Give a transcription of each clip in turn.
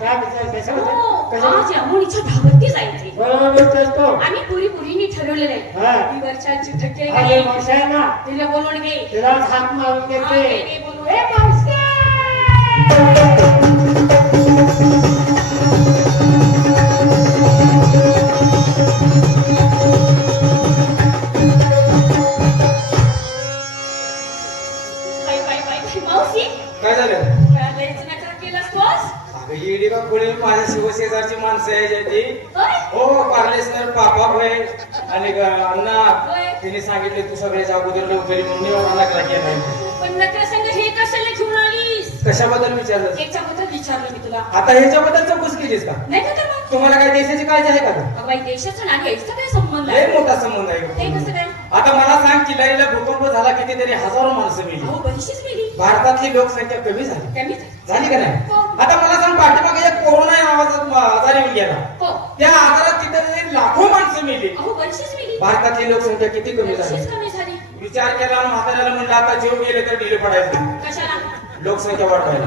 काय विचारायचं आज यामुळीच्या धावती जायची. बरोबर बोलतोस तो. आम्ही पुरीपुरीने ठरवलेलं आहे. दिवरच्या चिठ्ठे अरे मावशी ना तिला बोलवून घे. तिला हात मारून घेते. ए मावशी काय झालं? येडी का कोणी माझ्या शिवशेजारची माणसं आहे ती. हो पार्लेसर पापा होय आणि अण्णा तिने सांगितले तू सगळ्याच्या अगोदर लवकरी म्हणून नकरा केला. पण नकरा संग हे कशाला घेऊन आलीस? कशाबद्दल विचारलं? याच्याबद्दल विचारलं मी तुला. आता ह्याच्याबद्दल चौकशी केलीस का? नाही का मग तुम्हाला काय देशाची काळजी आहे का? बाई देशाचा नाही याचा काय संबंध लय आहे? मोठा संबंध आहे. ते कसं काय? आता मला सांग किल्लारीला भूकंप झाला कितीतरी हजारो माणसं मेली. हो बरीचशीच मेली. भारतातली लोकसंख्या कमी झाली. कमी झाली का नाही? आता मला सांग पाठीमागे एक कोरोना आजार येऊन गेला. त्या आजारात तिथे लाखो माणसं मेली. हो बरीचशीच मेली. भारतातली लोकसंख्या किती कमी झाली? कमी झाली. विचार केला म्हाताऱ्याला म्हणलं आता जीव गेले तर ढिले पडायचं. कशाला? लोकसंख्या वाढवायला.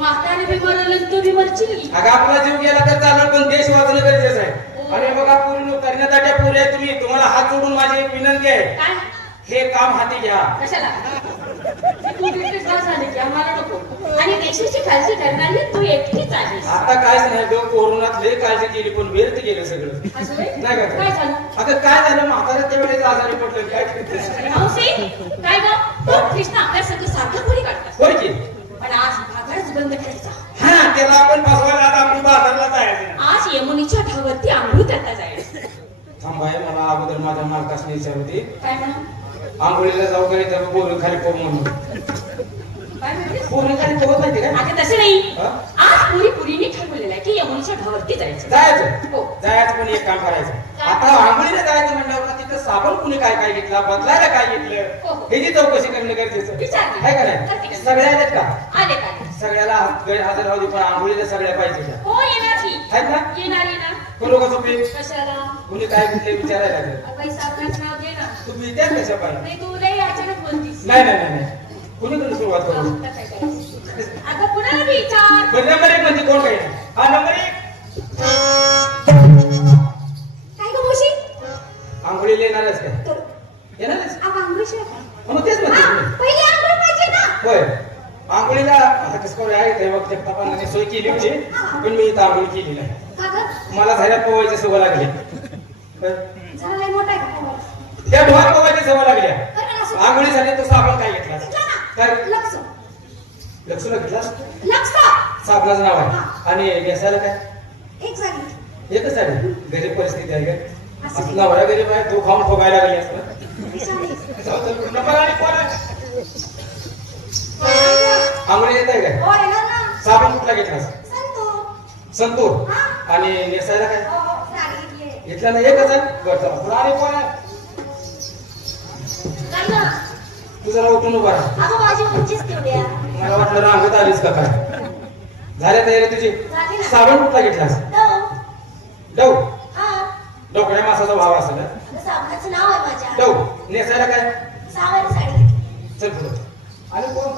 म्हातारे बी मरल तू बी मरशील. अगं आपला जीव गेला तर चालेल पण देश वाचणं गरजेचं आहे. आणि बघा पूर्ण करण्यासाठी पूर्ण तुम्हाला हात जोडून माझी एक विनंती आहे. काय? हे काम हाती घ्या. कशाला? तू डिटेल्स झाले की आम्हाला नको. आणि देशाची काळजी करणारी तू एकटीच आहेस. आता कायच नाही ग कोरोनात लय काळजी केली पण व्यर्थ गेलं सगळं. नाही का? काय झालं? अगं काय झालं म्हातारा त्यावेळेस आजारी पडलं काय मावशी काय ग? कृष्ण आपल्या सगळं सारखं पुढे काढतात. होय की पण आज भागाच बंद करायचा. हा त्याला आपण बसवायला आता आपण बाजारला जायचं. आज यमुनीच्या ढावरती आंघोळ करता जायचं. थांबाय मला अगोदर माझ्या मालकासने विचारते काय म्हणून? आंघोळीला जाऊ काय तर बोरून खाली पोहू म्हणून. काय म्हणतेस? बोरून खाली पोहत नाही काय? आता तसं नाही. आज पुरीपुरीने ठरवलेलं आहे की यमुनीच्या ढावरती जायचं. जायचं पण एक काम करायचं. आता आंघोळीला जायचं म्हणल्यावर तिथं साबण कुणी काय काय घेतला बदलायला काय घेतलं ह्याची चौकशी करणं गरजेचं आहे का नाही? सगळ्या आलेत का? आले काय? सगळ्याला गैरहजर राहू दे पण आंघोळीला सगळ्या पाहिजे. हो येणार की. आहेत ना? येणार. करू का चुकी? कशाला? कुणी काय घेतले विचारायला लागेल. पैसा आपल्याच नाव दे ना. तुम्ही विचार कशा पाहिजे? नाही तू लई अचानक बोलतीस. नाही कुणीकडे सुरुवात करू? आता कुणाला विचार? बरं नंबर एक म्हणजे कोण काय? हा नंबर एक. काय गं मावशी? आंघोळीला येणारच का? येणारच? मग तेच म्हणते. पहिली आंघोळ पाहिजे ना. होय आंघोळीला आता कसं करू आहे बघ जगतापाने सोय केली होती पण मी इथं आंघोळ केली नाही. मला झाल्या पोवायची सवय लागली. त्या ढोर पोवायची सवय लागल्या. आंघोळीसाठी तो साबण काय घेतला? काय लक्ष्मीला घेतलास? साबणाचं नाव आहे. आणि गॅसाला काय? एकच आहे. गरीब परिस्थिती आहे का? नवरा गरीब आहे तो खाऊन फोगायला लागली असं. आंघोळी येत आहे काय? साबण कुठला घेतलास? संतूर. आणि नेसायला काय घेतला? नाही एकच आहे. बरं आणि कोण आहे? तू जरा उठून उभा राहा. मला वाटलं रांगत आलीस का काय? झाल्या तयारी तुझी? साबण कुठला घेतलास? डव. डोकड्या मासाचा भाव असेल ना? डव. नेसायला काय? चल पुढे. आणि कोण?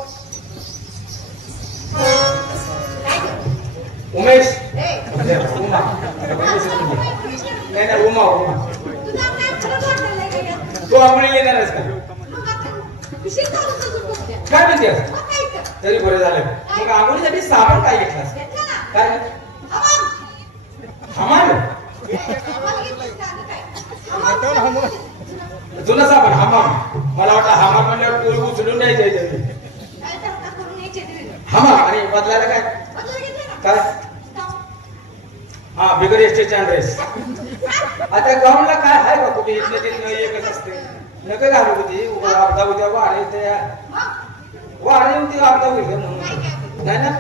उमेश. उमा. नाही उमा. तू आंघोळी येणारच का? काय म्हणते? तरी बरं झालं. मग आंघोळीसाठी साबण काय घेतलास? काय? हमाल. जुना साबण हमाम. मला वाटलं हमाम म्हणल्यावर पोळी उचलून नाही जायचं. हमाम. आणि बदलायला काय? काय? हा बिगर एसटीचे ड्रेस. आता गाऊनला काय आहे का कुठे? इथलं तिथलं एकच असते. नका घालू होती अर्धा उद्या वाढ वाढ होती अर्धा होईल नाही ना?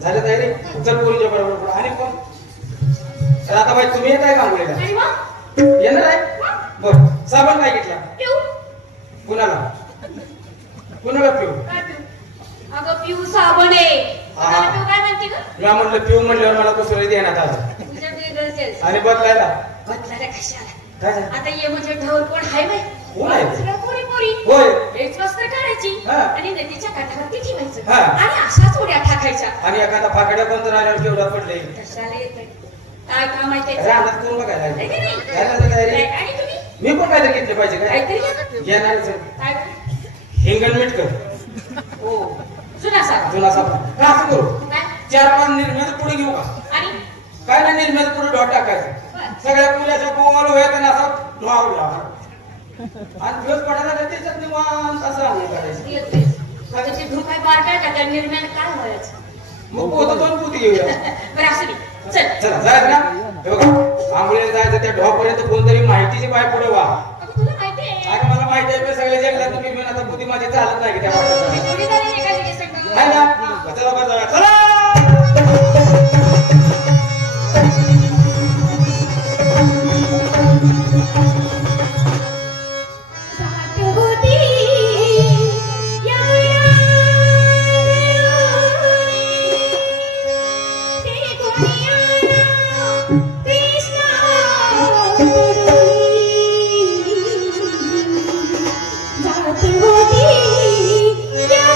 झालं तयारी? चल पोरीच्या बरोबर. आणि कोण? राधाबाई तुम्ही येत आहे का आंघोळीला? येणार आहे? बर. साबण काय घेतला? कुणाला पिऊ? अगं पिऊ साबण आहे. काय म्हणते ग? मी म्हणलं पिऊ म्हणल्यावर मला कसं देण्यात आलं. आणि बदलायला कशाला? काय? आता ये म्हणजे ढोर कोण हाय बाई? कोण आहे? दोरी होय. एक स्वस्त करायची हा. आणि नदीच्या काठावरती ठेवायचं हा. आणि अशाच उड्या टाकायच्या. आणि एखादा फाकड्या पण तर आल्यावर केवढा पडले कशाला येतंय काय काम आहे त्याचं? रानात करून बघायला आहे की नाही? घ्यायला तर काय रे? नाही, आणि तुम्ही मी पण काहीतरी घेतले पाहिजे काय काहीतरी घ्या. घेणारच आहे. काय हिंगण मीठ कर हो जुना साबण. जुना साबण का असं करू काय? 4-5 निर्म्याचं पुढे घेऊ का आणि काय नाही निर्म्याचं पुढे डॉट टाकायचं सगळ्या पुण्याच्या गोवाल होया त्यांना असं ढोळावला आणि दिवस पडायला तर त्याच्यात निवांत असं आहे करायचं येते. आता ते धूप आहे बारकाय का त्या निर्म्यानं काय व्हायचं? मग पोतं 2 पोती घेऊया बरं असू दे. चल चला जायचं ना हे बघा आंघोळीला जायचं त्या ढोपर्यंत कोणतरी माहितीची बाय पुढे वा अगं तुला माहिती आहे अरे मला माहिती आहे पण सगळे जगला तुम्ही पण आता बुद्धी माझी चालत नाही की त्या वाटत मी जोडीदारी निघाली की सगळं. आहे ना चला बरं जाऊया. चला जात होती या ते गोनियाला कृष्णा जात होती या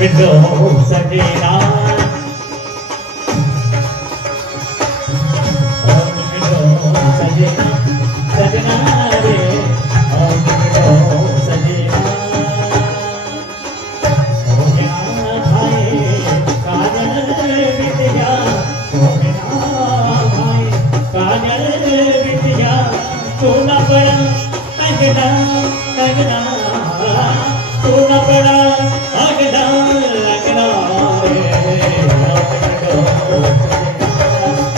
विंडो सजना सजना सजना रे विंडो सजना हो गया भाई काजल विद्या हो गया भाई काजल विद्या सोना बड़ा तगड़ा तगड़ा सोना बड़ा तगड़ा लगना रे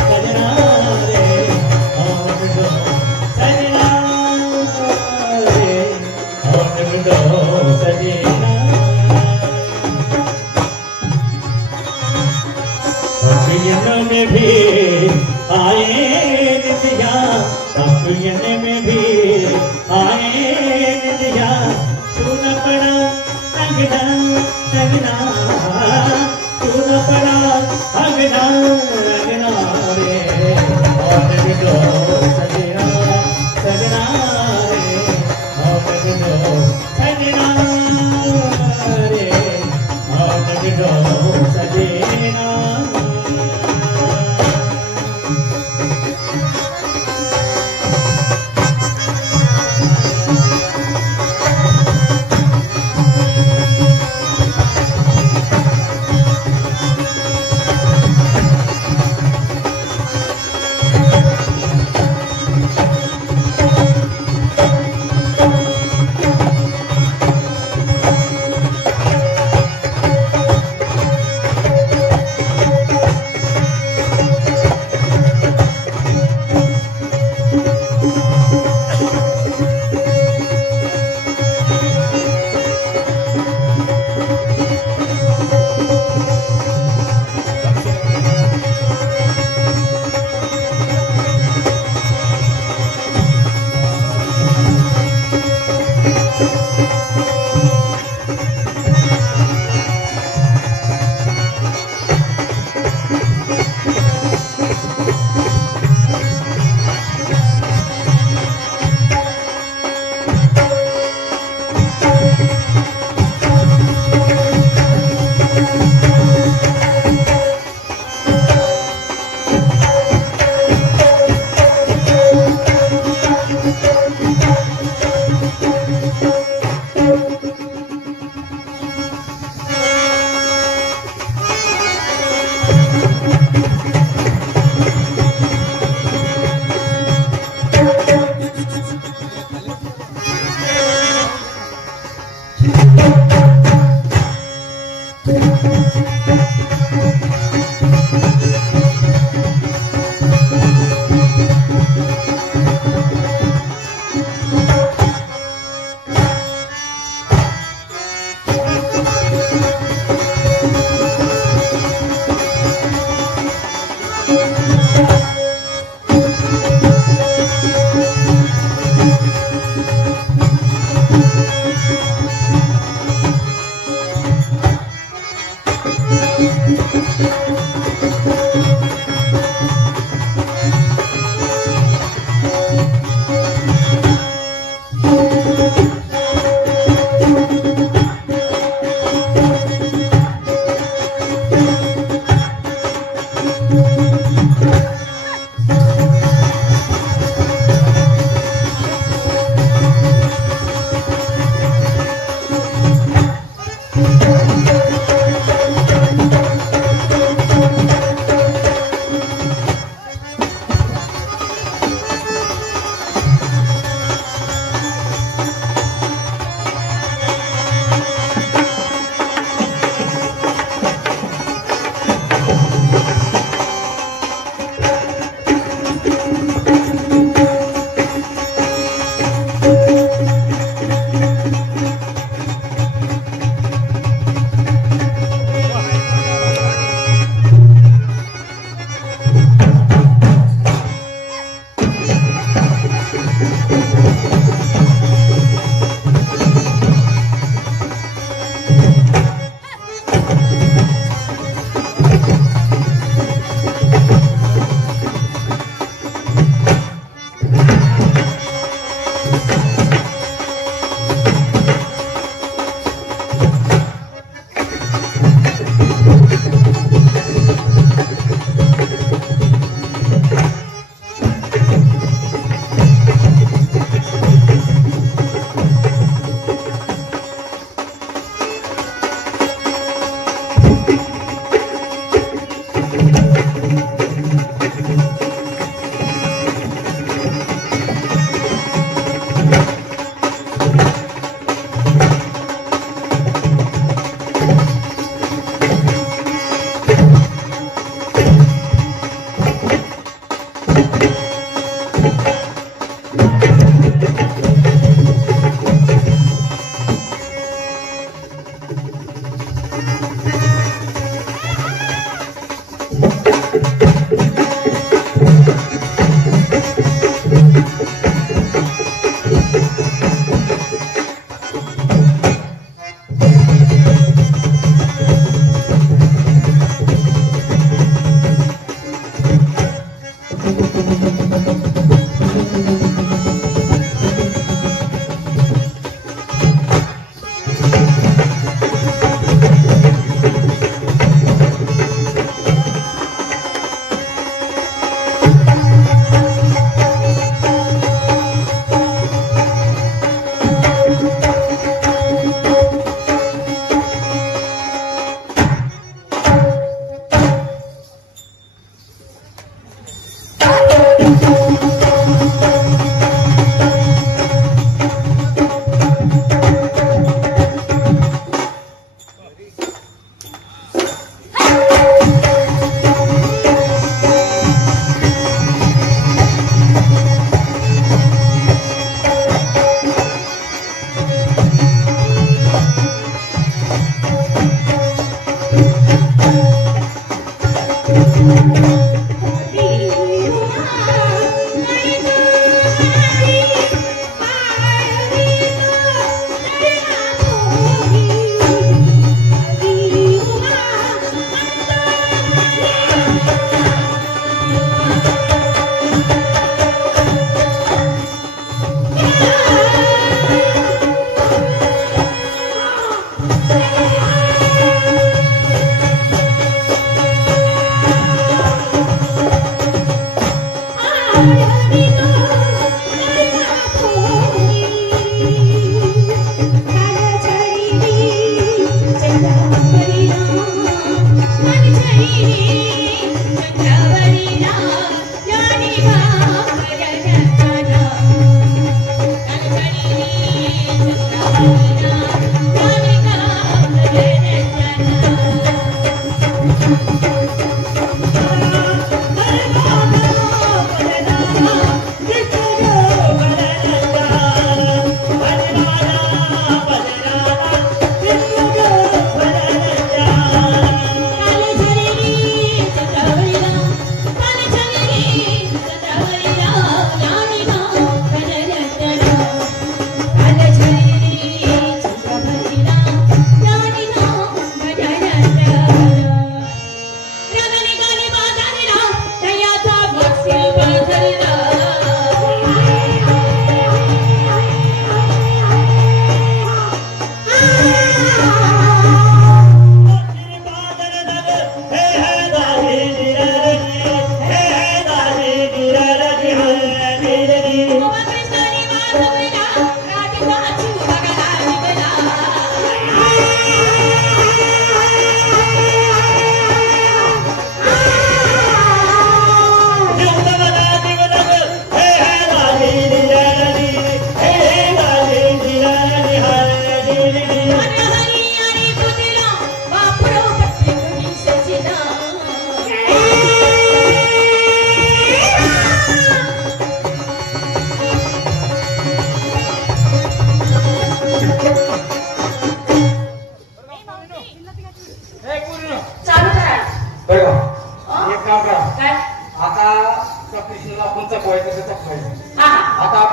सजना रे सजना रे सजना अपियन में भी आए नित्या अपियन में भी आए नित्या सुन पड़ा तगड़ा तगड़ा सुन पड़ा तगड़ा लगना रे और बिगड़ो सजना सजना रे और बिगड़ो सजना रे और बिगड़ो सजना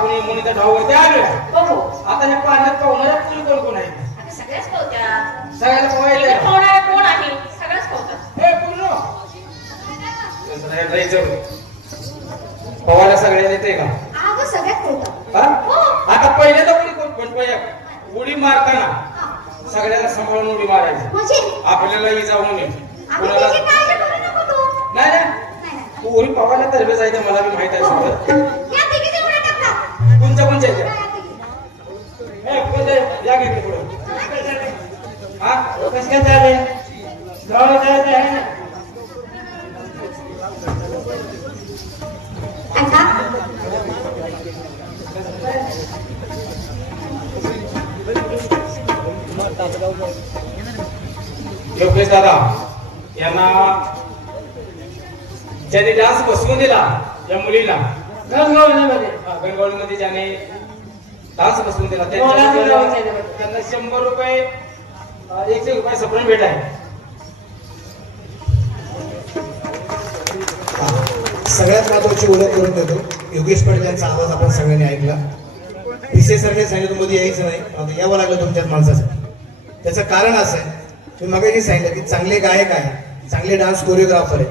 आपण मुलीच्या ढाववरती आलोय. हो हो आता हे पाण्यात पाहुणाऱ्या पुरी कोण कोण आहे? आता सगळ्याच पोहत्या. सगळ्याला पोहायला इकडे पोहणारे कोण आहे? सगळ्याच पोहतात. हे पूर्ण पोहायला सगळ्याला येते का? अगं सगळ्यात पोहतात. हा? हो. आता पहिल्यांदा उडी कोण पण उडी मारताना सगळ्याला सांभाळून उडी मारायची. म्हणजे आपल्याला इजा होऊ नये. आम्ही कोणाला त्याची काळजी करू नको तू. नाही नाही नाही. तू उडी पावायला तरबे जायचं मला बी माहित आहे सगळं. या तिघीच्या उड्या टाकतात. तुमच्या कोणच्या हा, इथे? या तिघी. ए, पुढे जाय. या घेते पुढे. हा कसं काय चालले गावाला जायचं आहे ना ऐका. योगेश दादा यांना ज्याने डान्स बसवून दिला या मुलीला गणगवळीमध्ये ज्याने डान्स बसवून दिला त्यांना 100 रुपये 100 रुपये सप्रण भेट आहे. सगळ्यात महत्वाची ओळख करून देतो. योगेश पाटील यांचा आवाज आपण सगळ्यांनी ऐकला. विशेषसारखे सांगितलं मध्ये यायचं नाही, आता यावं लागलं तुमच्याच माणसासाठी. त्याचं कारण असं आहे, मी मगाशी सांगितलं की चांगले गायक आहे, चांगले डान्स कोरिओग्राफर आहे,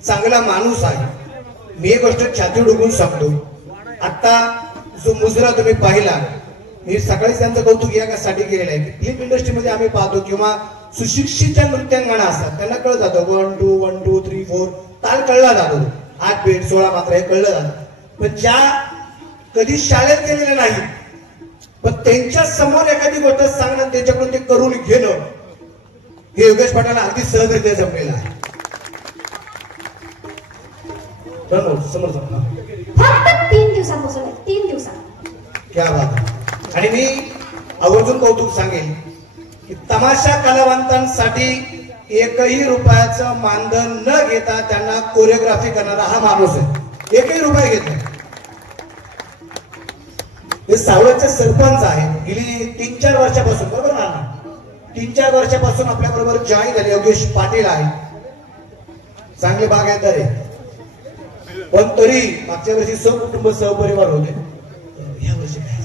चांगला माणूस आहे. मी एक गोष्ट छाती डुबून सांगतो, आता जो मुजरा तुम्ही पाहिला, मी सकाळीच त्यांचं कौतुक यासाठी केलेलं आहे की फिल्म इंडस्ट्रीमध्ये आम्ही पाहतो किंवा सुशिक्षित ज्या नृत्यांगणा असतात त्यांना कळत जातं 1 2 1 2 3 4 ताल कळला जातो, 8 बेट 16 मात्रा हे कळलं जातं. पण ज्या कधी शाळेत गेलेल्या नाही पण त्यांच्या समोर एखादी गोष्ट सांगणं त्यांच्याकडून ते करून घेणं हे योगेश पाटलांना अगदी सहजरित्या जमलेलं आहे. समोर फक्त 3 दिवसांपासून 3 दिवसात. क्या बात आहे. आणि मी आवर्जून कौतुक सांगेन की तमाशा कलावंतांसाठी 1ही रुपयाचं मानधन न घेता त्यांना कोरिओग्राफी करणारा हा माणूस आहे. 1ही रुपया घेत नाही. हे सावळचे सरपंच आहे. गेली 3-4 वर्षापासून, बरोबर ना, 3-4 वर्षापासून आपल्या बरोबर जॉईन झाले योगेश पाटील आहे. चांगले बागायतदार आहे, पण तरी मागच्या वर्षी सहकुटुंब सहपरिवार होते. या वर्षी काय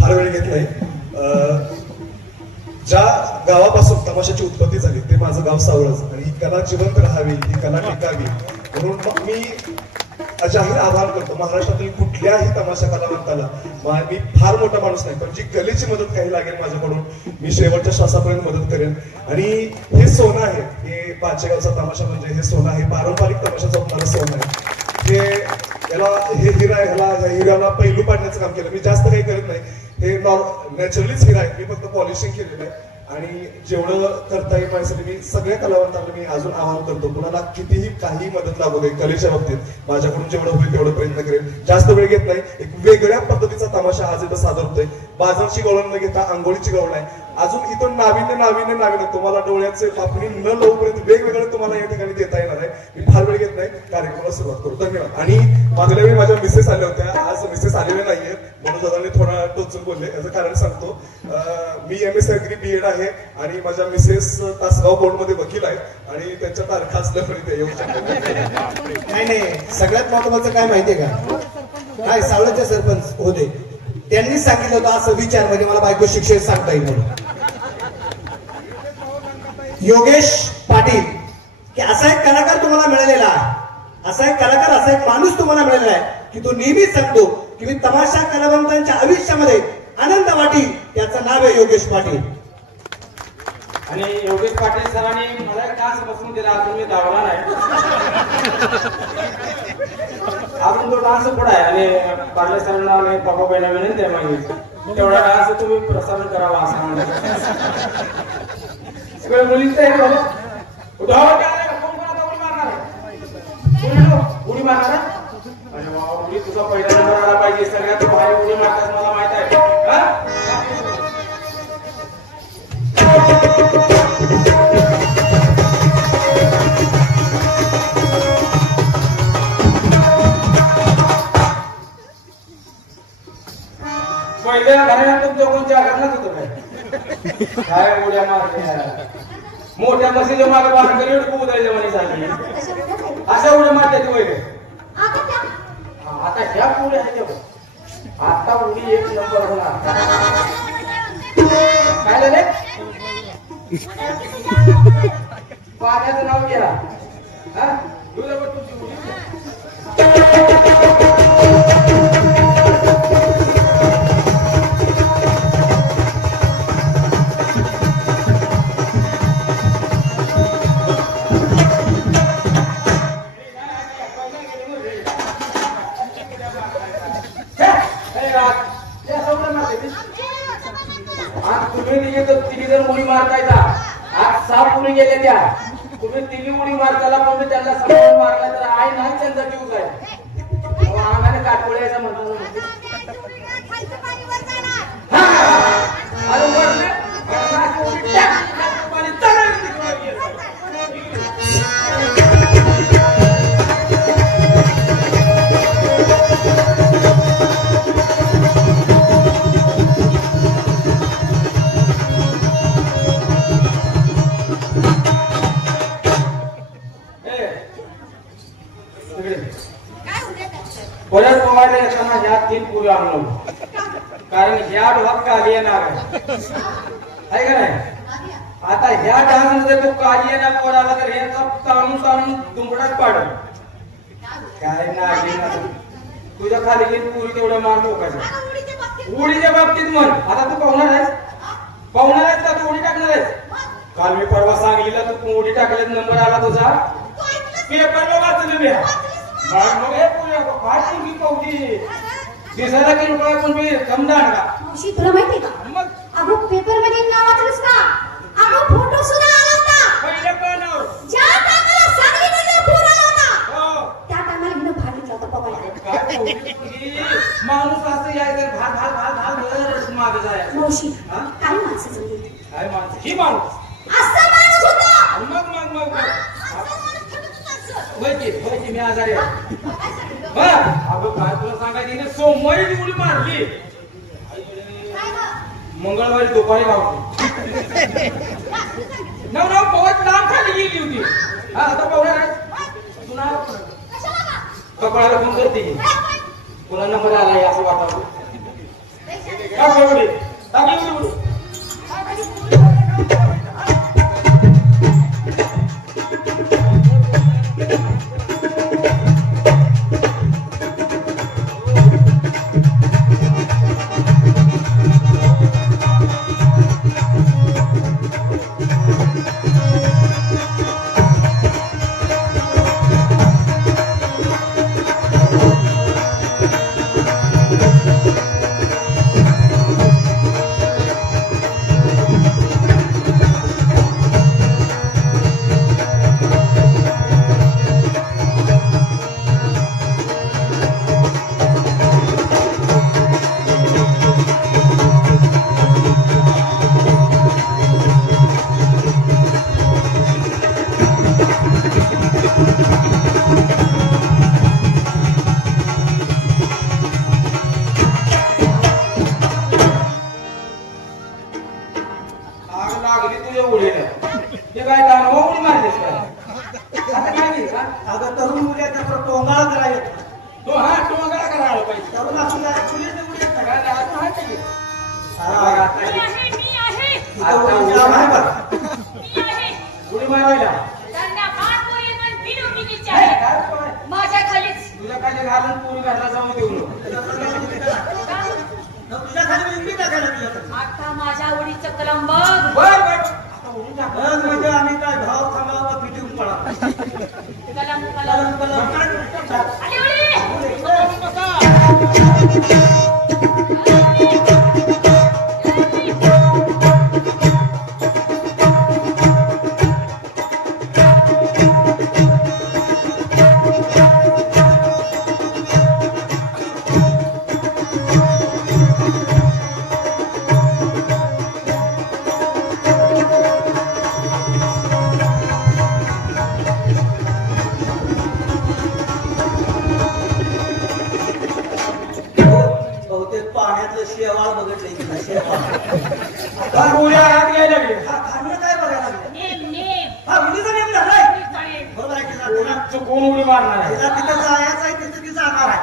फार वेळ घेतलाय. ज्या गावापासून तमाशाची उत्पत्ती झाली ते माझं गाव सावळच, आणि ही कला जिवंत राहावी, ही कला टिकावी म्हणून मग मी जाहीर आवाहन करतो महाराष्ट्रातील कुठल्याही तमाशा कलावंताला. मी फार मोठा माणूस नाही, पण जी कलेची मदत काही लागेल माझ्याकडून मी शेवटच्या श्वासापर्यंत मदत करेन. आणि हे सोनं आहे, हे पाचेगावचा तमाशा म्हणजे हे सोनं आहे, पारंपरिक तमाशाचं मला सोनं आहे. हे हिरा आहे, ह्या हिऱ्याला पैलू पाडण्याचं काम केलं. मी जास्त काही करत नाही, हे नॅचरलीच हिरा आहे, मी फक्त पॉलिशिंग केलेलं आहे. आणि जेवढं करता येईल माझ्यासाठी मी सगळ्या कलावंतांना मी अजून आवाहन करतो, कुणाला कितीही काही मदत लागू दे कलेच्या बाबतीत माझ्याकडून जेवढं होईल तेवढं प्रयत्न करेन. जास्त वेळ घेत नाही. एक वेगळ्या पद्धतीचा तमाशा आज इथं सादर होतोय. बाजारची गवळण न घेता आंघोळीची गवळण आहे. अजून इथून नाविन्य तुम्हाला डोळ्याचे पापणी न लावूपर्यंत वेगवेगळं तुम्हाला या ठिकाणी देता येणार आहे. मी फार वेळ घेत नाही, कार्यक्रमाला सुरुवात करू. धन्यवाद. आणि मागल्या वेळी माझ्या मिसेस आल्या होत्या, आज मिसेस आलेल्या नाहीये म्हणून दादांनी थोडा टोचून बोलले. याचं कारण सांगतो, मी MSc अग्री BEd आहे आणि माझ्या मिसेस तासगाव कोर्टमध्ये वकील आहेत आणि त्यांच्या तारखा असल्यापर्यंत येऊ शकतात. नाही, सगळ्यात महत्वाचं काय माहितीये का, काय सावळचे सरपंच होते, त्यांनी सांगितलं होतं असं विचार म्हणजे मला बायको शिक्षण सांगता येईल म्हणून. योगेश पाटील की असा एक कलाकार तुम्हाला मिळालेला आहे, असा एक कलाकार, असा एक माणूस तुम्हाला मिळालेला आहे की तो नेहमीच सांगतो की मी तमाशा कलावंतांच्या आयुष्यामध्ये आनंद वाटील, त्याचं नाव आहे योगेश पाटील. आणि योगेश पाटील सरांनी मला एक डान्स बसवून दिला, अजून मी धावला नाही. अजून तो डान्स पुढे आहे. आणि पाटील सरांना आणि पप्पा बहिणा विनंती आहे मागितली तेवढा डान्स तुम्ही प्रसारण करावा असं म्हणलं. सगळे मुलींचं हे बघ, कोण कोणाचा उडी मारणार आहे? उडी मारणार. आणि उडी तुझा पहिला नंबर आला पाहिजे. सगळ्यात भारी उडी मारतात मला माहित आहे. पहिल्या घराला तुमच्या कोणत्या घरालाच होतं काय उड्या मारल्या मोठ्या मशीच्या मागे बाहेर उदायच्या म्हणे झाली. अशा उड्या मारतात वगैरे. आहे तेव्हा आता उडी एक नंबर होणार. काय झाले पाण्याचं नाव घ्या. हा तुमची उडी तिघी जण उडी मारतायचा. आज 6 उडी गेल्या त्या. तुम्ही तिघी उडी मारताला पण त्यांना समजून मारला तर आहे नाही त्यांचा जीव जाईल. आम्हाला काटकोळ्याचा म्हणतो परत पोहायला येताना ह्या 3 पुरी आणलो. कारण ह्या ढोक काली येणार आहे का नाही. आता ह्या डान्समध्ये तो काली येणार पोराला तर ह्याचा ताणून ताणून दुंबडाच पाडल. काय नाही तुझ्या खाली घेऊन पुरी तेवढं मार लोकांच्या उडीच्या बाबतीत म्हण. आता तू पाहुणार आहेस का तू उडी टाकणार आहेस. काल मी परवा सांगलीला तू उडी टाकल्यात नंबर आला तुझा पेपरला वाचलं मी. मग हे पुऱ्या काय तुझी पावती दिसायला की लोक पण मी कमदार का. मावशी तुला माहिती का मग अगं पेपर मध्ये नाव वाचलंस का. अगं फोटो सुद्धा आला होता. पहिल्या पानावर ज्या टायमाला सांगलीमध्ये पूर आला होता हो त्या टायमाला मी भाग घेतला होता बघायला. काय पावती माणूस असं यायचं भाग मागे जायचं. मावशी हा? काय माणसं समजून काय माणूस ही माणूस असा माणूस होता. मग होय मी आजारी आहे. अगं काय तुला सांगायचं सोमवारी उडी मारली मंगळवारी दुपारी लावली. नव पवत लांब खाली गेली होती. हा आता पाहुणार आहे तुला कपाळाला फोन करते पुन्हा नंबर आलाय असं वाटतं. माझ्या खालीच तुझ्या खाली घालून पुरी घातला जाऊन देऊ आता माझ्या उडीचं कलम बघ. म्हणजे आम्ही काय भाव थांबावा पिटून पडा. कलम कलम कलम आली उडी. शेवाळ बघितलं शेवाळ काय बघायला हा मुलीचा नेम झालाय बरोबर आहे. कोण उडी मारणार आहे तिथं जायचं आहे तिथं ती जाणार आहे.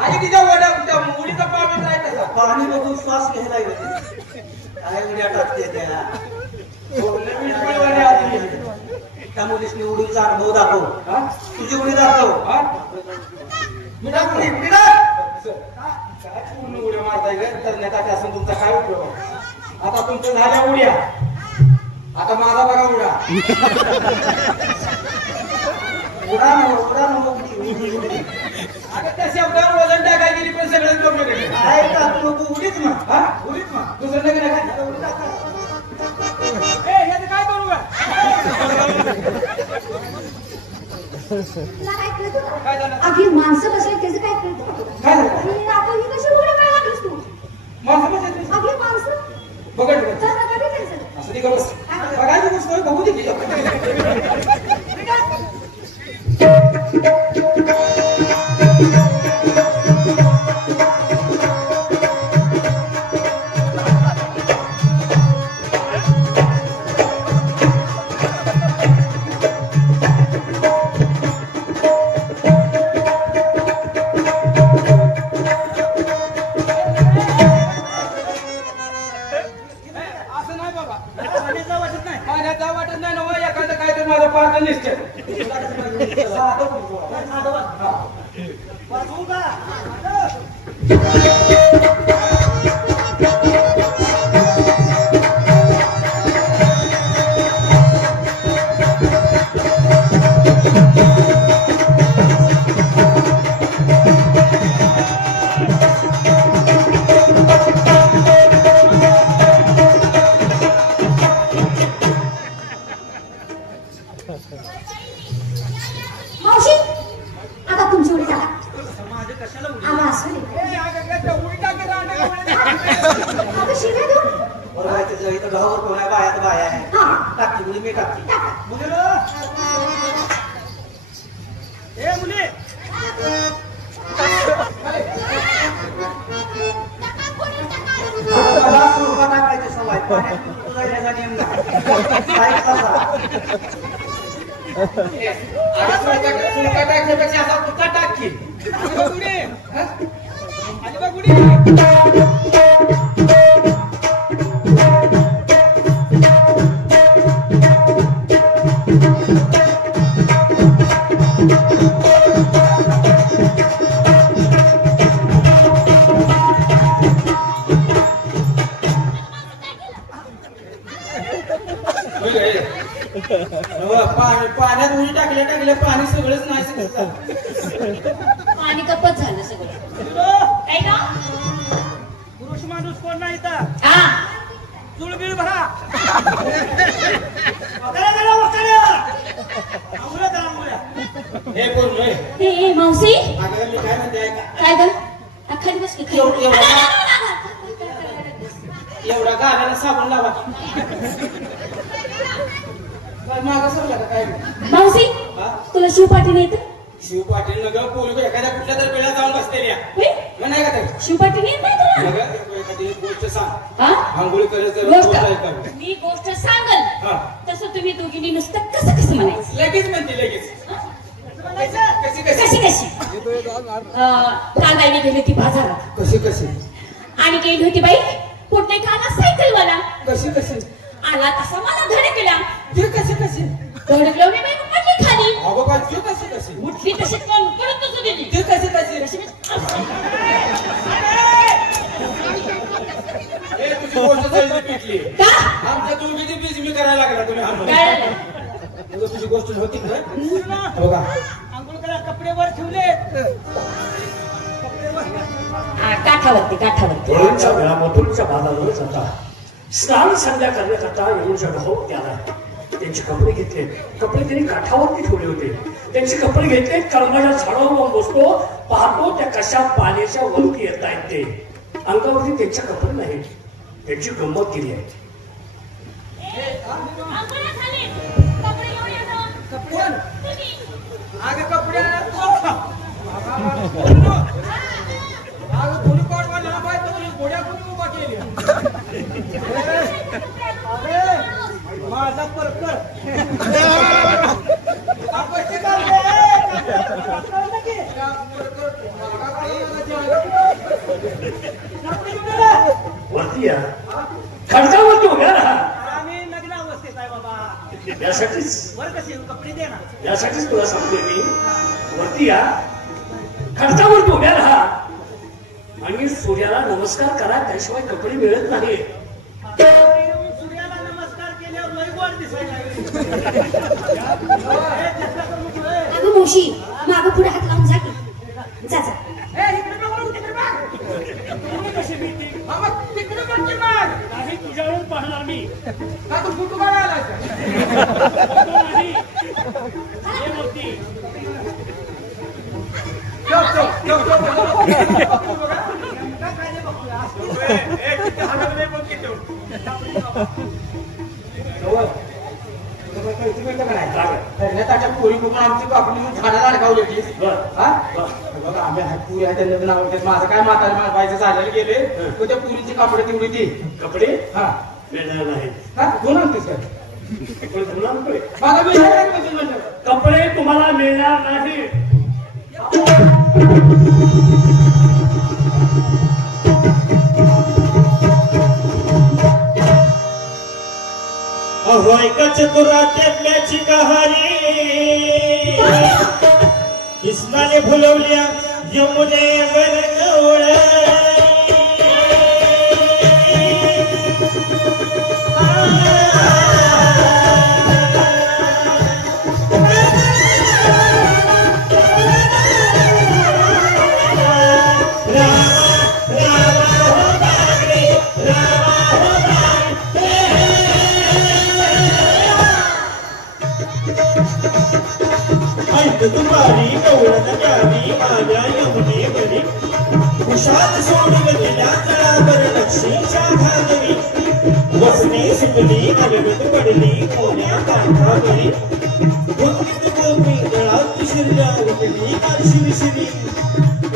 आणि तिच्या उडीचा पाणी जायचं पाणी बघून श्वास घ्यायला येते काय उड्या टाकते त्या त्या मुलीसनी उडीचा अनुभव दाखव तुझी उडी दाखव काय पूर्ण उड्या मारताय तरण्यासाठी असून तुमचा काय उपयोग आता तुमच्या झाल्या उड्या आता माझा बघा उडा उडा नको आता त्या शब्दावर वजन टाकाय गेली पण सगळेच कमी केले काय का तू नको उडीच ना उडीच मग दुसरं नका काय करू काय झालं अगदी माणसं कसं त्याचं काय कळतं काय झालं आता ही कशी उड्या मारायला लागलीस तू माणसं म्हणजे अगदी माणसं बघा तर नका ते त्यांचं. असं ती बस बघायची गोष्ट आहे, बघू दे की. असं नाही बाबा पाण्याचा वाटत नाही ना वय एखादं काय तर माझं पाहत निश्चय मावशी आता तुमची उडी टाका आवा असू दे आता शिव्या देऊ बरोबर आहे त्याचं इथं गावावर कोणा बायात बाया आहे हा टाकते मुली मी टाकते मला सुरुवात टाकायची सवय पाण्यात तुझा याचा नियम नाही काय कसा सुरका टाकण्यापेक्षा असा तुका टाक की पाण्यात उडी टाकल्या पाणी सगळंच नाही पाणी कपत झालं सगळं काय का पुरुष माणूस कोण नाही तर हा चुळबिळ भरा हे पूर्ण हे मावशी अगं मी काय म्हणते ऐका काय ग खाली बस की खाली. एवढा गाण्याला साबण लावा मागा सरला का काय मावशी हा? तुला शिव पाटील येत शिव पाटील नग पोलू एखाद्या कुठल्या तर वेळा जाऊन बसलेल्या नाही का ते शिव पाटील येत नाही तुला नग एखादी गोष्ट सांग हा आंघोळी करायचं गोष्ट मी गोष्ट सांगल हा. तसं तुम्ही दोघींनी नुसतं कसं कसं म्हणायचं लगेच म्हणते लगेच कशी कशी कशी कशी काल बाईने गेली होती बाजारात कशी कशी आणि गेली होती बाई पुढे काला सायकलवाला कशी कशी आला तसा मला धडकला ते कशी कशी धडकलो मी बाई पडली खाली अगो पण ते कशी कशी उठली तशी पण परत तसं गेली ते कशी कशी हे तुझी गोष्ट जळली पिटली का आमच्या दोघीची बीज मी करायला लागला तुम्ही आम्हाला काय झालं? तुझी गोष्ट होती का बघा आंघोळ करा कपडे वर ठेवले काठावरती काठावरती होळीच्या वेळा मथुरीच्या बाजारावर जाता स्नान संध्या करण्याकरता येऊन भाऊ त्याला ते त्यांचे कपडे घेतले. कपडे त्यांनी काठावरती ठेवले होते. त्यांचे कपडे घेतले. कर्माच्या झाडावर बसतो, पाहतो त्या कशा पाण्याच्या वरती येत आहेत. ते अंगावरती त्यांच्या कपडे नाहीत. त्यांची गंमत केली आहे. माझा परकर वरती या, खडकावरती उभ्या राहा. आम्ही नग्न अवस्थेत आहे बाबा. यासाठीच वर कसे कपडे दे ना. यासाठीच तुला सांगतोय मी, वरती या, खडकावरती उभ्या राहा आणि सूर्याला नमस्कार करा. त्याशिवाय कपडे मिळत नाही. सूर्याला नमस्कार केल्यावर लय वर दिसायला अगं मोशी, मागं पुढे हात लावून जा की. जा जा. नाही तुझ्यावरून पाहणार मी. नाही. ये वरती. त्याच्या पोरी बघून आमची बापणी झाडाला अडकावली होती. बघा आम्ही पुरी आहे त्यांना नाव घेत. माझं काय म्हातारी माझ्या बाईचं झालेलं गेले. तर त्या पुरीची कपडे तेवढी ती कपडे हा मिळणार नाहीत. हा दोन आणतेस काय कपडे तुम्हाला नको. माझा मी कपडे तुम्हाला मिळणार नाही. अहो ऐका चतुरा त्यातल्याची कहाणी. कृष्णाने फुलवल्या यमुनेवर गवळ. दुपारी गवळण द्यावी माझ्या यमुनेवरी. कुशाल सोडून गेल्या तळावर लक्ष्मीच्या घागरी. वसने सुटली अलगद पडली कोण्या काठावरी. गोपीत गोपी दळात शिरल्या उठली काय शिरशिरी.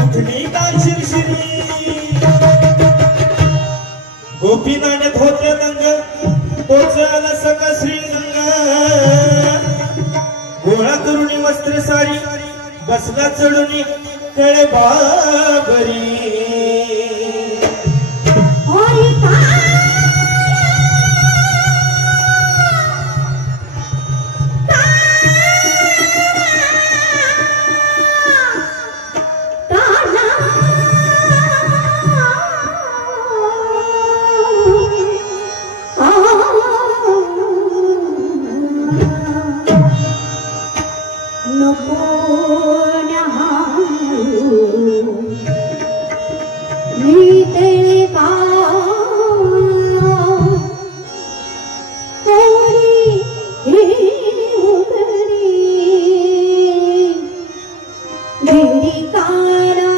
उठली काय शिरशिरी. गोपी नाण्यात होत्या दंग तोचला सका श्रीगंग. गोळा करुणी वस्त्र सारी बसला चढुनी कळे बाबरी. देवी काना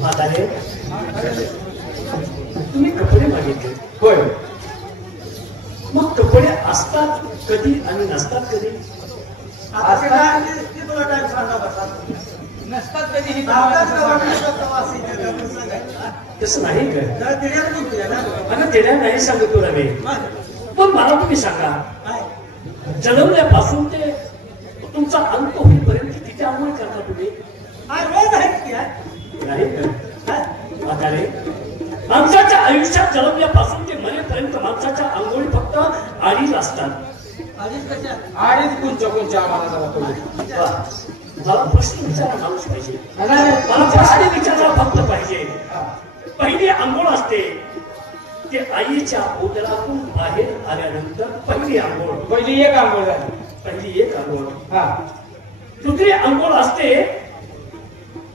म्हातारे तुम्ही कपडे मागितले होय मग कपडे असतात कधी आणि नसतात कधी आता काय ते तुला काय सांगा बसा नसतात कधी ही तसं नाही का जरा तिड्याला म्हणतोय ना अगं तेड्या नाही सांगतो रवी पण मला तुम्ही सांगा जन्मल्यापासून ते तुमचा अंत होईपर्यंत किती आंघोळ करता तुम्ही रोज आहे की नाही का म्हातारे माणसाच्या आयुष्यात जन्मल्यापासून ते मरेपर्यंत माणसाच्या आंघोळी फक्त अडीच असतात आधीच कशा अडीच कोणच्या आम्हाला जरा कळू. मला प्रश्न विचारा माणूस पाहिजे मला प्रश्न विचारायला फक्त पाहिजे पहिली आंघोळ असते ते आईच्या उदरातून बाहेर आल्यानंतर पहिली आंघोळ पहिली एक आंघोळ झाली पहिली एक आंघोळ हा दुसरी आंघोळ असते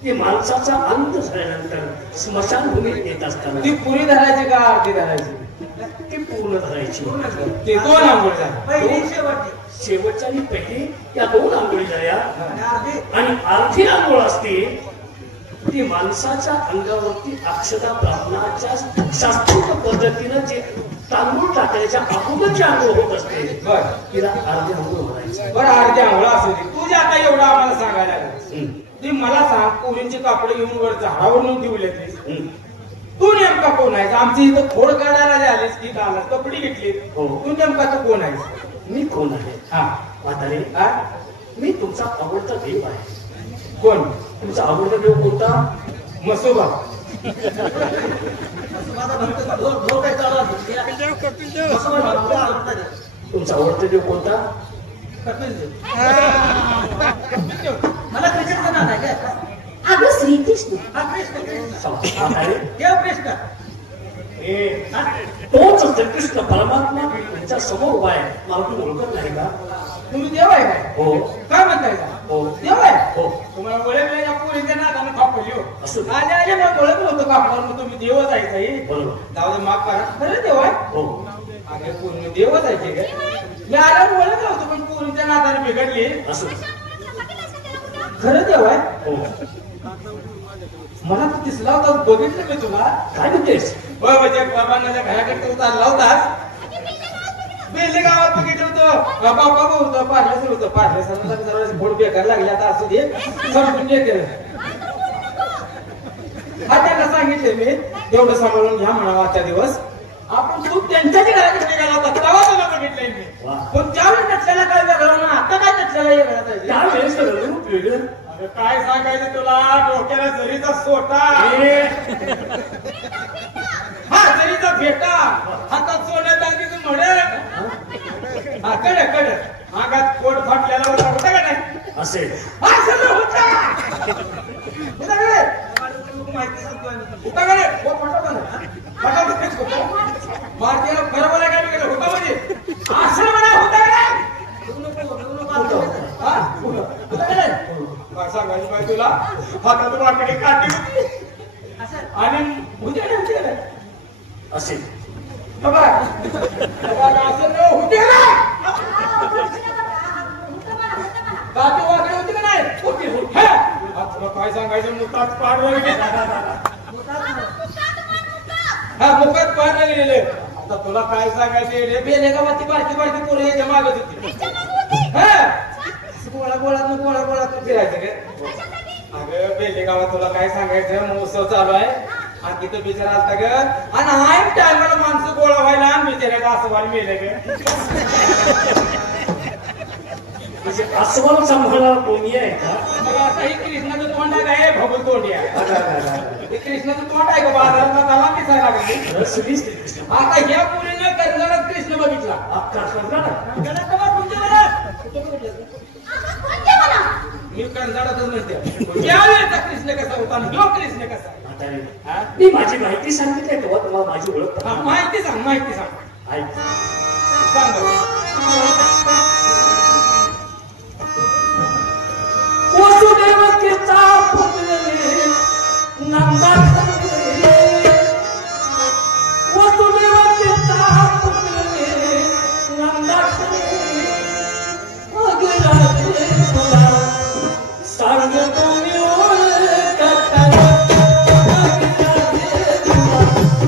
की माणसाचा अंत झाल्यानंतर स्मशानभूमीत येत असताना ती पुरी धरायची का अर्धी धरायची ती पूर्ण धरायची ते दोन आंघोळ झाली पहिली शेवटची शेवटच्या आणि पहिली या दोन आंघोळी झाल्या आणि अर्धी आणि अर्धी आंघोळ असते ती माणसाच्या अंगावरती अक्षता ब्राह्मणाच्या शास्त्रोक्त पद्धतीनं जे तांदूळ टाकण्याच्या अगोदरची आंघोळ होत असते बर तिला अर्धी आंघोळ म्हणायची बरं अर्धी आंघोळ असू दे तू जे आता एवढं आम्हाला सांगायला लागलं ती मला सांग पोरींची कापडे घेऊन वर झाडावर नेऊन ठेवले तू नेमका कोण आहेस आमची इथं खोड काढायला आलीस की काल कपडे घेतली हो. तू नेमका तू कोण आहेस मी कोण आहे हा म्हातारे हा? मी तुमचा आवडता देव आहे कोण तुमचा आवडता देव कोणता मसोबा माझा भक्त ढोल काय चालू असेल तुमचा आवडता देव कोणता मला क्रिकेटचा नाद आहे काय अगं श्रीकृष्ण हा कृष्ण कृष्ण म्हातारे देव कृष्ण तोच श्रीकृष्ण परमात्मा तुमच्या समोर उभा आहे मला तुम्ही ओळखत नाही का तुम्ही देव आहे काय हो काय म्हणताय का हो देव आहे हो तुम्हाला ओळखलं या पोरीच्या नादानं कापली हो असू दे. आले आले मला ओळखलं होतं कापडावर तुम्ही देवच आहे ताई बरोबर जाऊ दे माफ करा खरं देव आहे हो अगे पूर्ण देवच आहे की काय मी आल्यावर ओळखलं होतं पण पोरीच्या नादाने बिघडली असू खरं देव आहे हो मला तू दिसला होता बघितलं मी तुला काय म्हणतेस होय म्हणजे बाबांना घराकडे तू चालला होतास बेले गावात बघितलं होतं बाबा होतं पार्लेसर होतं पार्लेसरला जरा फोड बेकार लागले आता असू दे समजून घेते हा त्यांना सांगितले मी एवढं सांभाळून घ्या म्हणावं आजच्या दिवस आपण तू त्यांच्याच घराकडे निघाला होता तेव्हा तुला बघितलंय मी वा. पण त्यावेळी नक्षला काय वेगळं ना आता काय नक्षला वेगळं आहे? त्यावेळेस रूप वेगळं अरे काय सांगायचं तुला डोक्याला जरीचा सोटा हा जरीचा फेटा हातात सोन्या दागीचं म्हणे हा कड अंगात पोट फाटलेला होता का नाही असेल हा सगळं होता होता का रे? माहिती सांगतो होता का रे? हो, होता का रे? होता का तेच होतं. भारतीयाला खरं बोलायला काय गेलं होता म्हणजे असं म्हणा होता का रे? हा? होता का रे? काय सांगायचं बाई तुला हातात वाकडे काठी होती आणि होते का नाही? असेल बाबा असं न होते का काठी वाकडे होते का नाही होती होती तुला काय सांगायचं मुखात पाड गेले हा मुखात पाड गेलेले आता तुला काय सांगायचे रे बेले गावात बारकी पोरं याच्या मागत होती हा गोळा फिरायचं काय अगं बेले गावात तुला काय सांगायचं महोत्सव चालू आहे आणि तिथं बिचारा आलता ग आणि हाय टायमाला माणसं गोळा व्हायला आणि बिचारायला असं व्हायला मेले ग म्हणजे अस्वल सांभाळा कोणी आहे का? मग आता ही कृष्णाचं तोंड आहे काय भगून तोंडी आहे हे कृष्णाचं तोंड आहे का बाजारात त्याला दिसायला लागली रसवीस ते कृष्ण. आता ह्या मुलीनं कर्नाटक कृष्ण बघितला अक्का करणार. मी कर्नाटकच म्हणते त्यावेळेचा कृष्ण कसा होता आणि ह्यो कृष्ण कसा आहे? म्हातारी, हा? मी माझी माहिती सांगितली तेव्हा तुम्हाला माझी ओळख हा, पटली. माहिती सांग माहिती सांग ऐक. सांग बरं. वसुदेवकीचा पुतळे नंदाखंडे, वसुदेवकीचा पुतळे नंदाखंडे, अगं राधे तुला सांगतो मी ओळखता, अगं राधे तुला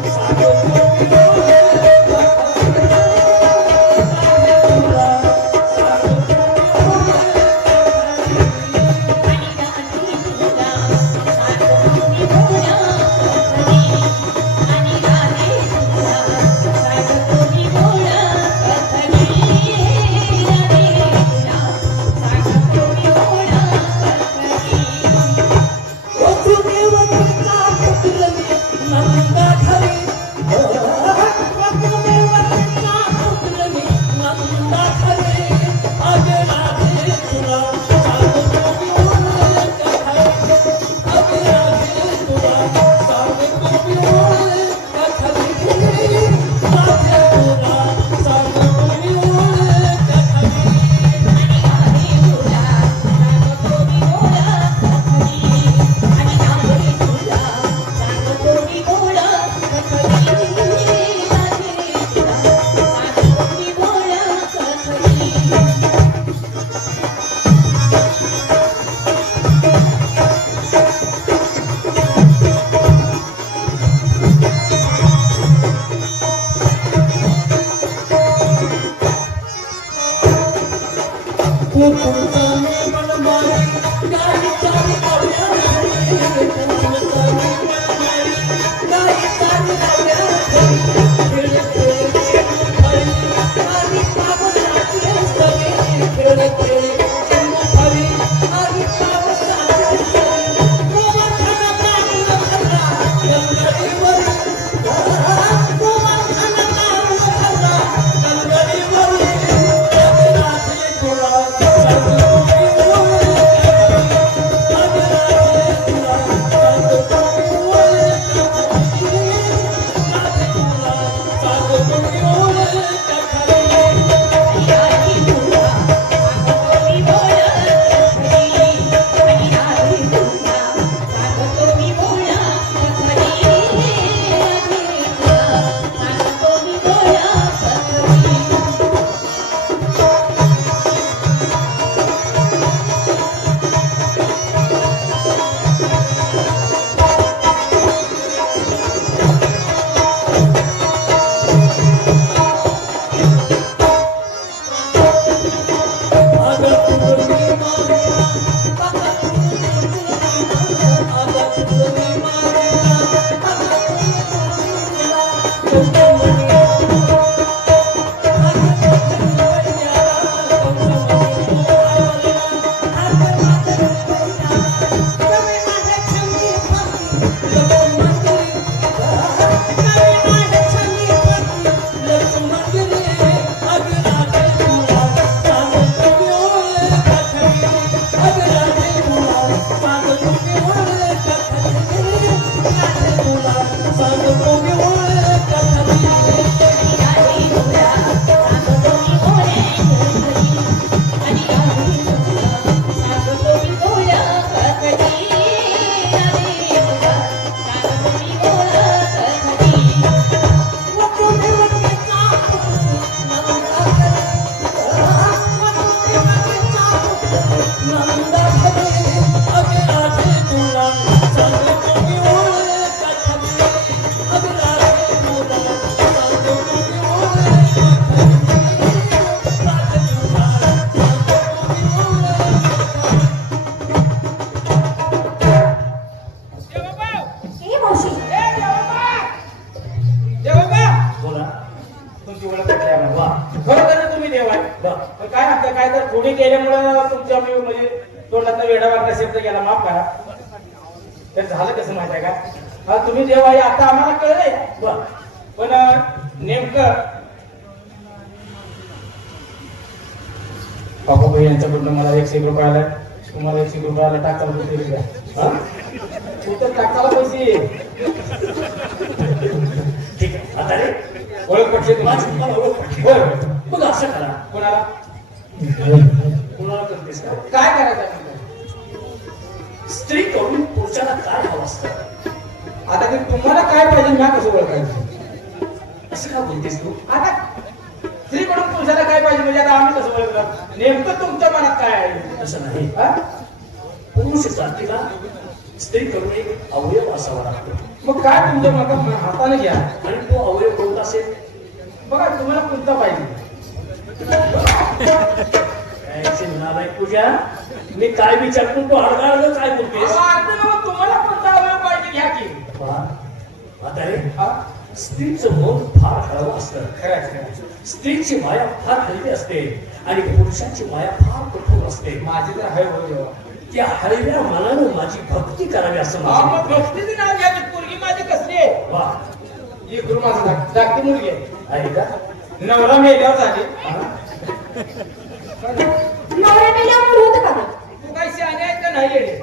सांगतो मी ओळखता, राधे तुला शब्द गेला माफ करा. तर झालं कसं माहिती आहे का, तुम्ही देव आहे आता आम्हाला कळलंय. पण नेमकं बापूभाई यांच्याकडून मला 100 रुपये आलाय, तुम्हाला 100 रुपये आला. टाकायला पैसे द्या. कुठं टाकायला पैसे. ठीक आहे. आता रे ओळख पटली बरं मग असं करा. कोणाला कोणाला करतेस का? काय करायचं. स्त्री कडून पुरुषाला काय हवं असतं. आता ते तुम्हाला काय पाहिजे मी कसं ओळखायचं. असं का बोलतेस तू. आता स्त्रीकडून पुरुषाला काय पाहिजे म्हणजे आता आम्ही कसं ओळखलं. नेमकं तुमच्या मनात काय आहे. असं नाही. पुरुष जातीला स्त्रीकडून एक अवयव असावा लागतो. मग काय तुमच्या मनात हाताने घ्या आणि तो अवयव कोणता असेल बघा तुम्हाला कोणता पाहिजे. नालाय पूजा मी काय विचारतो तू अडगाळ काय बोलतेस. तुम्हाला कोणता अवयव पाहिजे घ्या की. आता रे स्त्रीचं मन फार हळवं असतं. स्त्रीची माया फार हलकी असते आणि पुरुषाची माया फार कठोर असते. माझी तर हळव त्या हळव्या मनानं माझी भक्ती करावी असं माझं. भक्तीचे नाव घ्या. पोरगी माझी कसली आहे. वा ही गुरु माझं धाकटी मुलगी आहे का. नवरा मेल्यावर झाली. नवरा मेल्यावर होतं का. तू काही शहाणे आहेत का नाही येणे.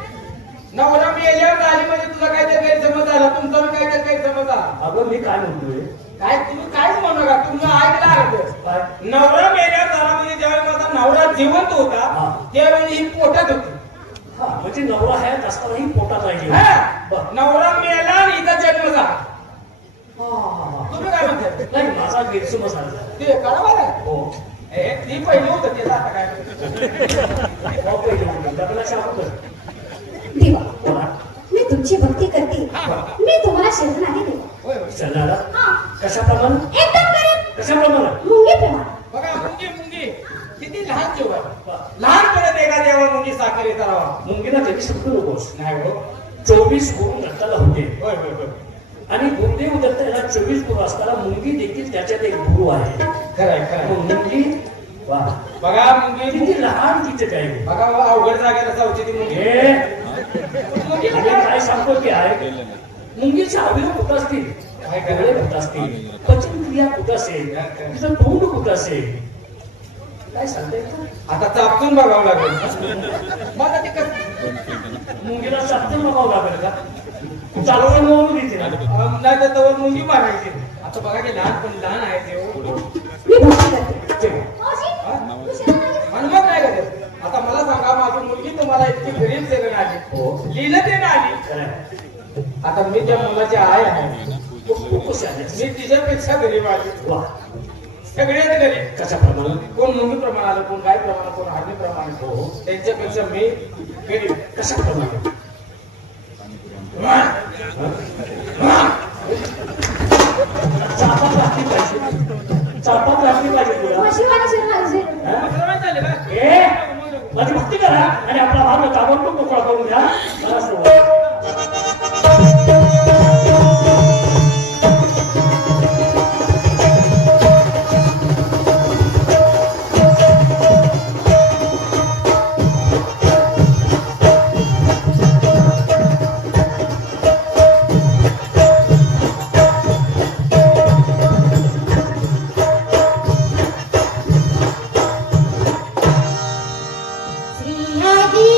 नवरा मेल्यावर झाली म्हणजे तुझा काहीतरी गैरसमज झाला. तुमचा मी काहीतरी गैरसमज झाला. अगं मी काय म्हणतोय काय तुम्ही काहीच म्हणू नका. तुम्ही ऐकला काय. नवरा मेल्यावर झाला म्हणजे ज्यावेळी माझा नवरा जिवंत होता त्यावेळी ही पोटात होती. हा म्हणजे नवरा हयात असताना ही पोटात राहिली. नवरा मेला आणि हिचा जन्म झाला. तुम्ही काय म्हणताय. नाही माझा गैरसमज झाला. ते कळा मला. हो ती पहिली होतं त्याचा आता काय. लग्नाच्या अगोदर देवा मी तुमची भक्ती करते. मी तुम्हाला शरण आहे देवा. शरणाला कशाप्रमाणे. एकदम करेक्ट. कशाप्रमाणे. मुंगीप्रमाणे. बघा मुंगी मुंगी किती लहान जीव आहे. लहानपणात एका देवा मुंगी साखर येत राहा. मुंगीला कधी समजू नकोस. नाही हो. 24 गुरु दत्ताला होते. होय होय होय. आणि गुरुदेव दत्त याला 24 गुरु असताना मुंगी देखील त्याच्यात एक गुरु आहे. खरंय खरंय. मुंगी वा बघा मुंगी किती लहान तिथे काय. बघा अवघड जागेला जाऊची ती मुंगी. मुंगी काय सांगतो की आहे मुंगीचे अवयव कुठं असतील. डोळे कुठं असतील. पचनक्रिया कुठं असेल. तिचं तोंड कुठं असेल. काय सांगता येतं. आता चापतून बघावं लागेल. मला ते मुंगीला चापतून बघावं लागेल का. चालवून मोडून देते ना. नाही तर तवर मुंगी मारायची. आता बघा की लहानपणी लहान आहे ते. मी भक्ती करते. आणि मग काय करत. आता मला सांगा माझी मुलगी तुम्हाला इतकी गरीब सेवन आली. लिहिलं ते ना आली. आता मी त्या मुलाची आई आहे. मी तिच्यापेक्षा गरीब आली. वा सगळ्यात गरीब. कशाप्रमाणे. कोण मुंगी प्रमाण आलं, कोण काय प्रमाण, कोण हार्नी प्रमाण. हो त्यांच्यापेक्षा मी गरीब. कशाप्रमाणे. चापात राखली पाहिजे. चापात राखली पाहिजे तुला. माझी भक्ती करा आणि आपला भाग ताबडतोब मोकळा करून घ्या. मला सुरुवात. श्री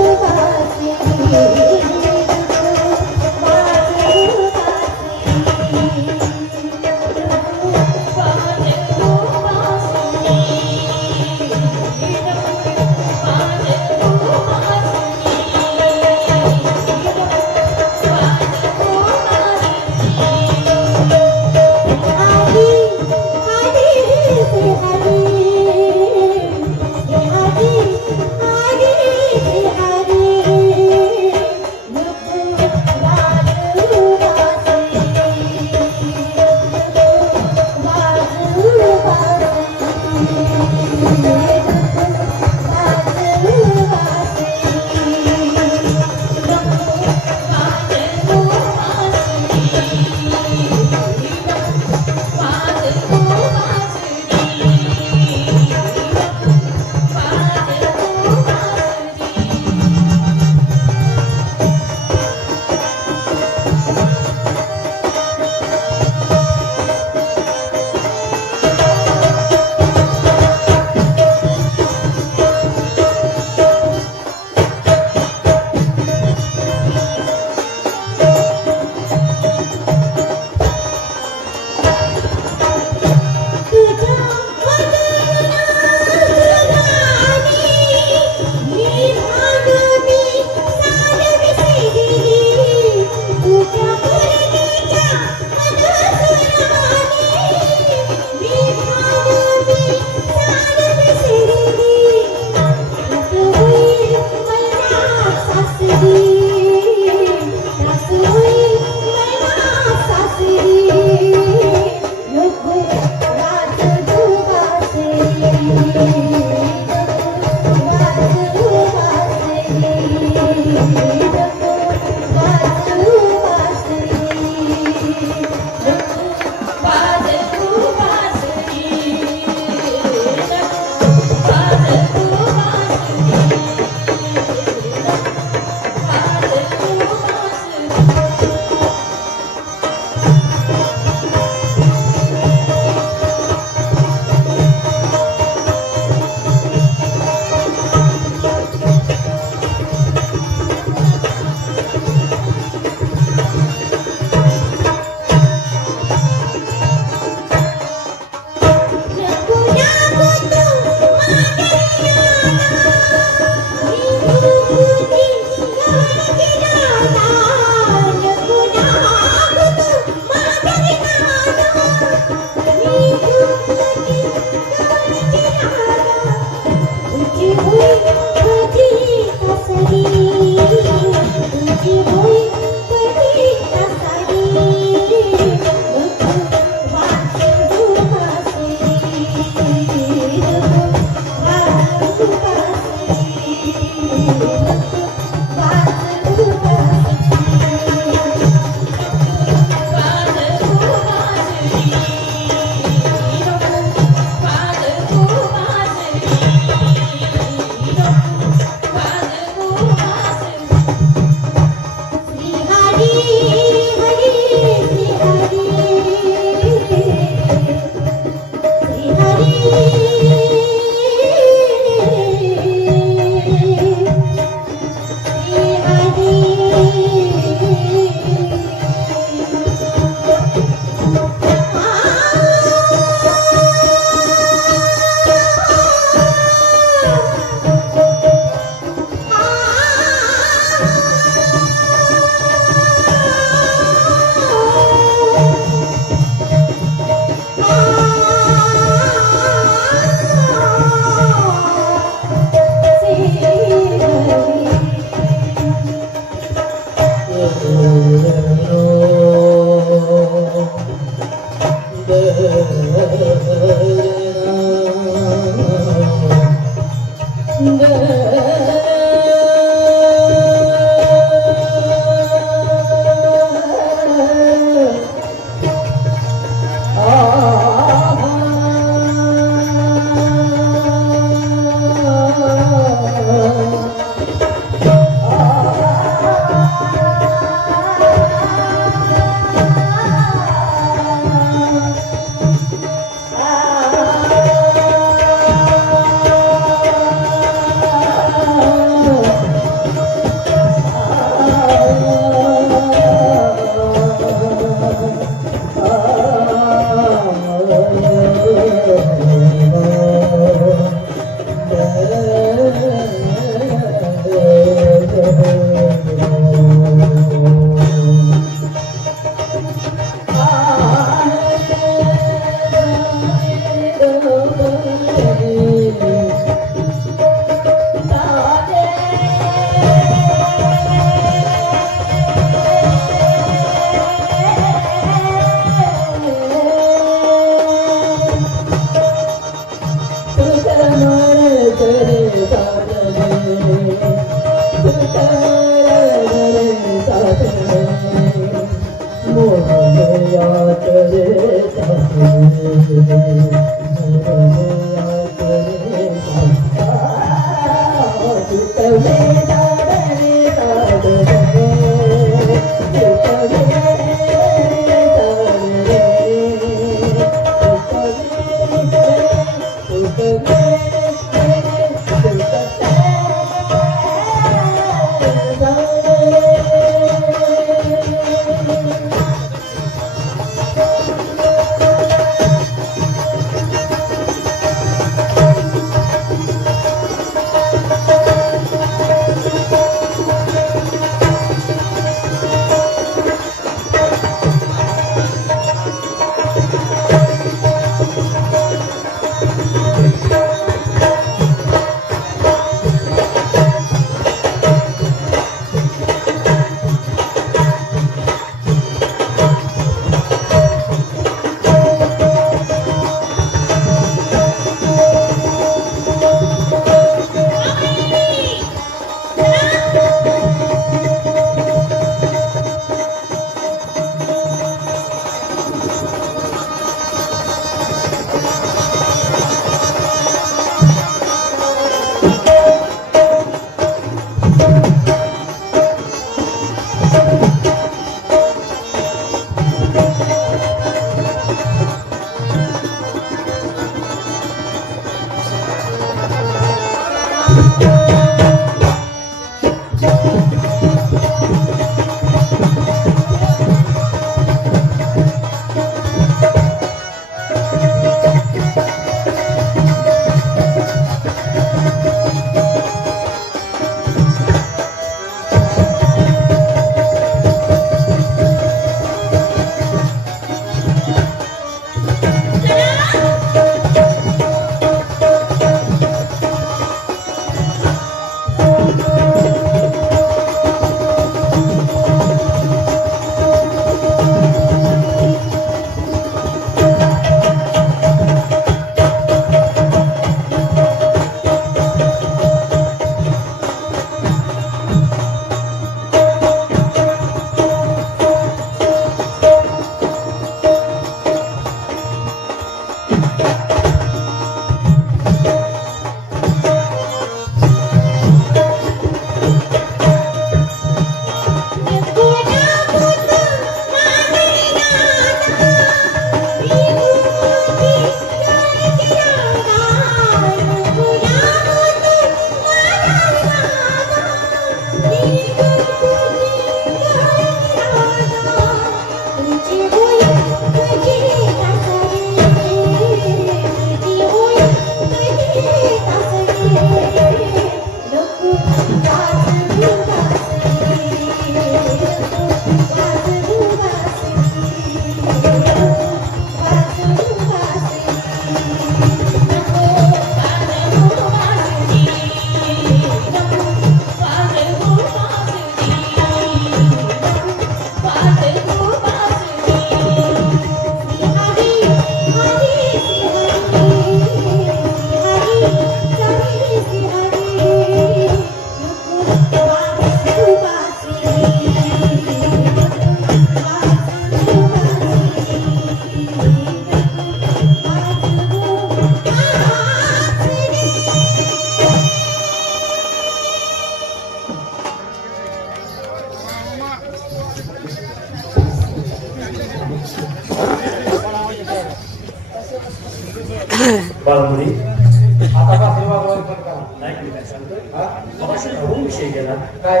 आता बासरी वाजवायला पण करा. नाही मी काय सांगतोय हा? मगाशी घरून विषय गेला काय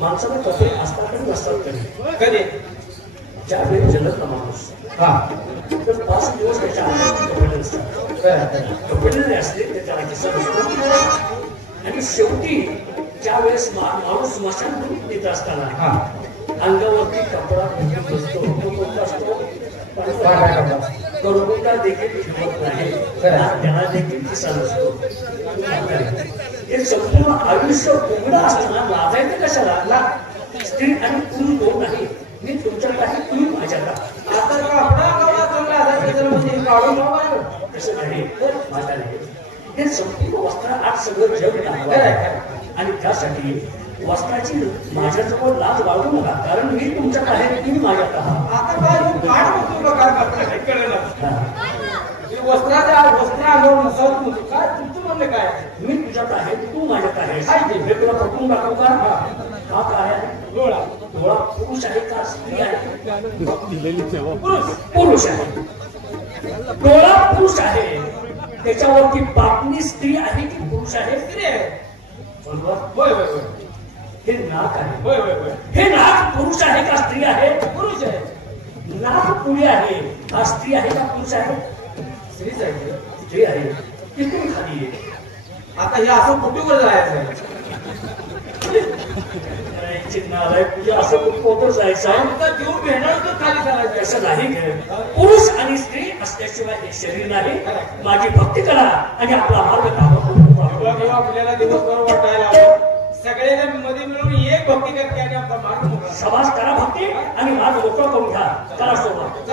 माणसाला कपडे असतात आणि नसतात तरी कधी ज्या वेळी जलत ना माणूस हा तर 5 दिवस त्याच्या अंगात कपडे नसतात बरं. कपडे जरी असले त्याच्या किस्सा नसतो आणि शेवटी ज्या वेळेस माणूस स्मशानभूमीत नेत असताना हा अंगावरती कपडा घेऊन बसतो तो कोणता असतो पांढरा कपडा. गरुडा देखील ठेवत नाही त्याला देखील किस्सा नसतो हे संपूर्ण आयुष्य उघडं असताना लाजायचं कशाला स्त्री आणि पुरुष दोन नाही मी तुमच्याकडे आहे तुम्ही माझ्याकडे आता कपडा कपडा चांगला असायचा तर म्हणजे काढून ठेवा. कसं नाही माझ्या नाही हे संपूर्ण वस्त्र आज सगळं जग खरं आहे. आणि त्यासाठी वस्त्राची माझ्याजवळ लाज वाढवू नका कारण मी तुमच्यात आहे तुम्ही माझ्यात आहात आता काय काय म्हणतो बघा काय करता कळलं हा. वस्त्राच्या वस्त्र अंगावर नसावं म्हणतो काय तुमचं म्हणणं काय मी तुझ्यात आहे तू माझ्यात आहेस आहे ते. हे तुला पटवून दाखवू का हा काय आहे डोळा डोळा पुरुष आहे का स्त्री आहे पुरुष पुरुष आहे डोळा पुरुष आहे त्याच्यावरती पापणी स्त्री आहे की पुरुष आहे स्त्री आहे. बरोबर होय होय होय हे नाक आहे होय होय होय हे नाक पुरुष आहे का स्त्री आहे पुरुष आहे. नाक पुढे आहे हा स्त्री आहे का पुरुष आहे स्त्रीच आहे ते. स्त्री आहे तिथून खाली आहे आता हे असं कुठेवर जायचं आहे चिन्ह आलाय तुझ्या असं कुठं जायचं आहे आता जीव भेटणार तर खाली चालायचं असं नाही घे पुरुष आणि स्त्री असल्याशिवाय हे शरीर नाही माझी भक्ती करा आणि आपला मार्ग जेव्हा आपल्याला दिवसभर वाटायला सगळेजण मध्ये मिळून एक भक्ती करते आणि आपला मार्ग मोकळा. समाज करा भक्ती आणि मार्ग मोकळा करून घ्या करा सोबत